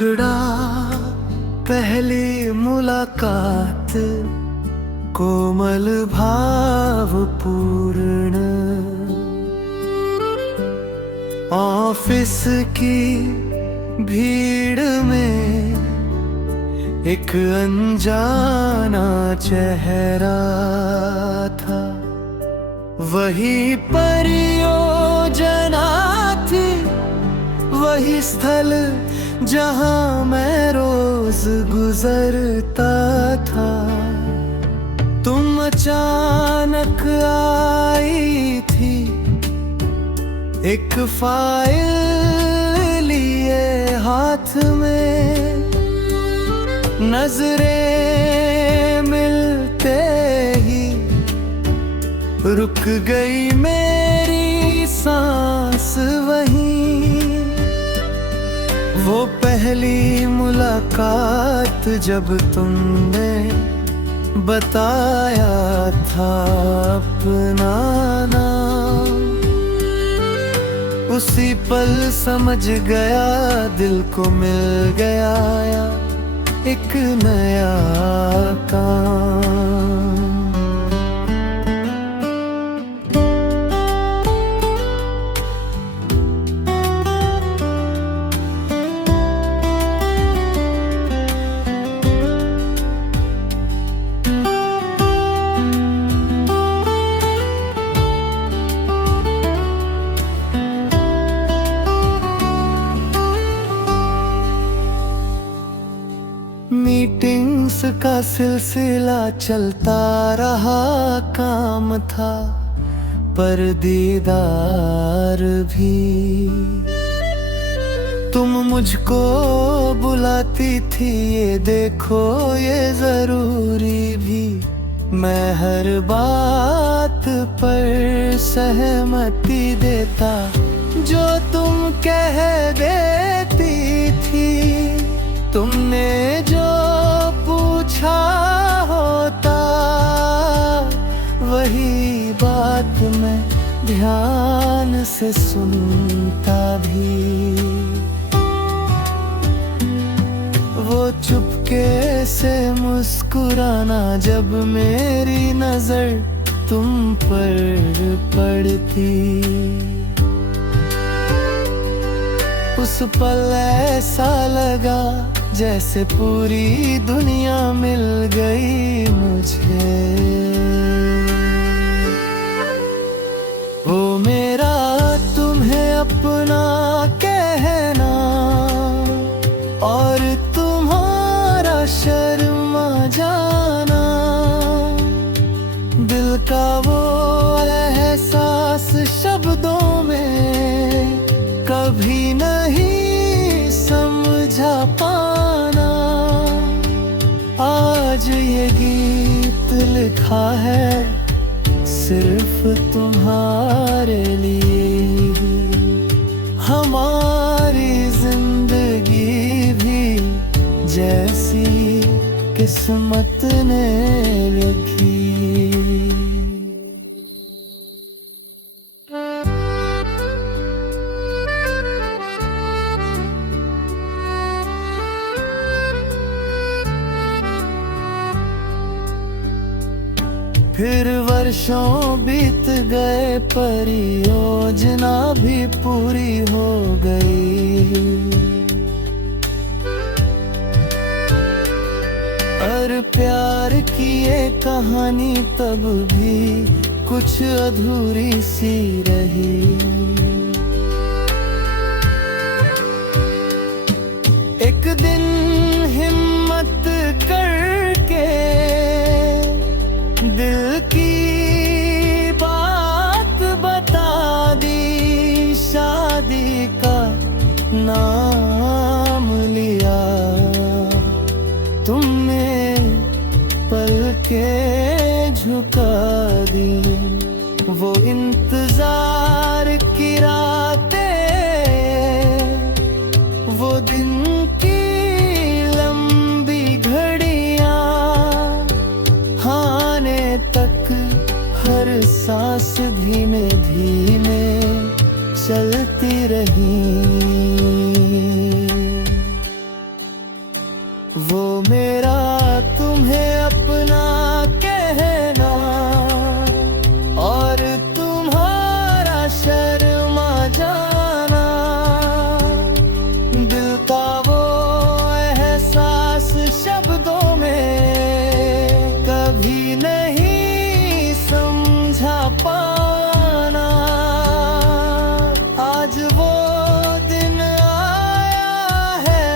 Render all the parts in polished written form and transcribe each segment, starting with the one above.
मुखड़ा पहली मुलाकात, कोमल भाव पूर्ण। ऑफिस की भीड़ में एक अनजाना चेहरा था, वही परियोजना थी, वही स्थल जहां मैं रोज गुजरता था। तुम अचानक आई थी, एक फाइल लिए हाथ में। नजरें मिलते ही रुक गई मेरी सांस वहीं। वो पहली मुलाकात जब तुमने बताया था अपना नाम, उसी पल समझ गया दिल को मिल गया एक नया काम। मीटिंग्स का सिलसिला चलता रहा, काम था पर दीदार भी। तुम मुझको बुलाती थी, ये देखो ये जरूरी भी। मैं हर बात पर सहमति देता, जो तुम कह देती थी। तुमने जो पूछा होता, वही बात मैं ध्यान से सुनता भी। वो चुपके से मुस्कुराना जब मेरी नजर तुम पर पड़ती। उस पल ऐसा लगा जैसे पूरी दुनिया मिल गई मुझे। वो मेरा तुम्हें अपना कहना और तुम्हारा शर्मा जाना, दिल का वो एहसास शब्दों में कभी नहीं समझा पाना। आज ये गीत लिखा है सिर्फ तुम्हारे लिए। हमारी जिंदगी भी जैसी किस्मत ने लिखी। फिर वर्षों बीत गए, परियोजना भी पूरी हो गई। और प्यार की ये कहानी तब भी कुछ अधूरी सी रही। एक दिन हिम्मत करके दिल की बात बता दी, शादी का नाम लिया तुमने, पलकें झुका दी। वो इंतजार की रातें, वो दिन की लंबी घड़ियां, आने तक हर सांस धीमे धीमे चलती रही। कभी नहीं समझा पाना, आज वो दिन आया है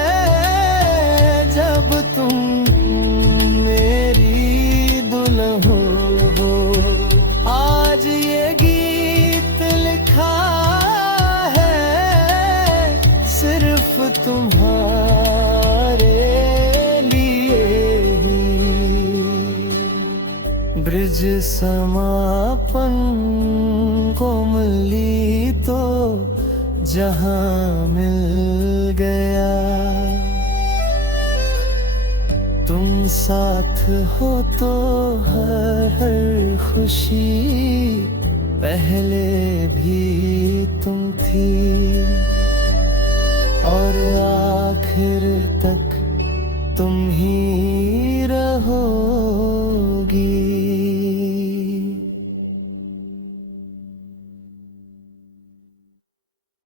जब तुम मेरी दुल्हन हो। आज ये गीत लिखा है सिर्फ तुम्हारे लिए ही। ब्रिज समापन कोमली तो जहां मिल गया, तुम साथ हो तो हर खुशी पहले भी तुम थी, और आखिर तक तुम ही रहो।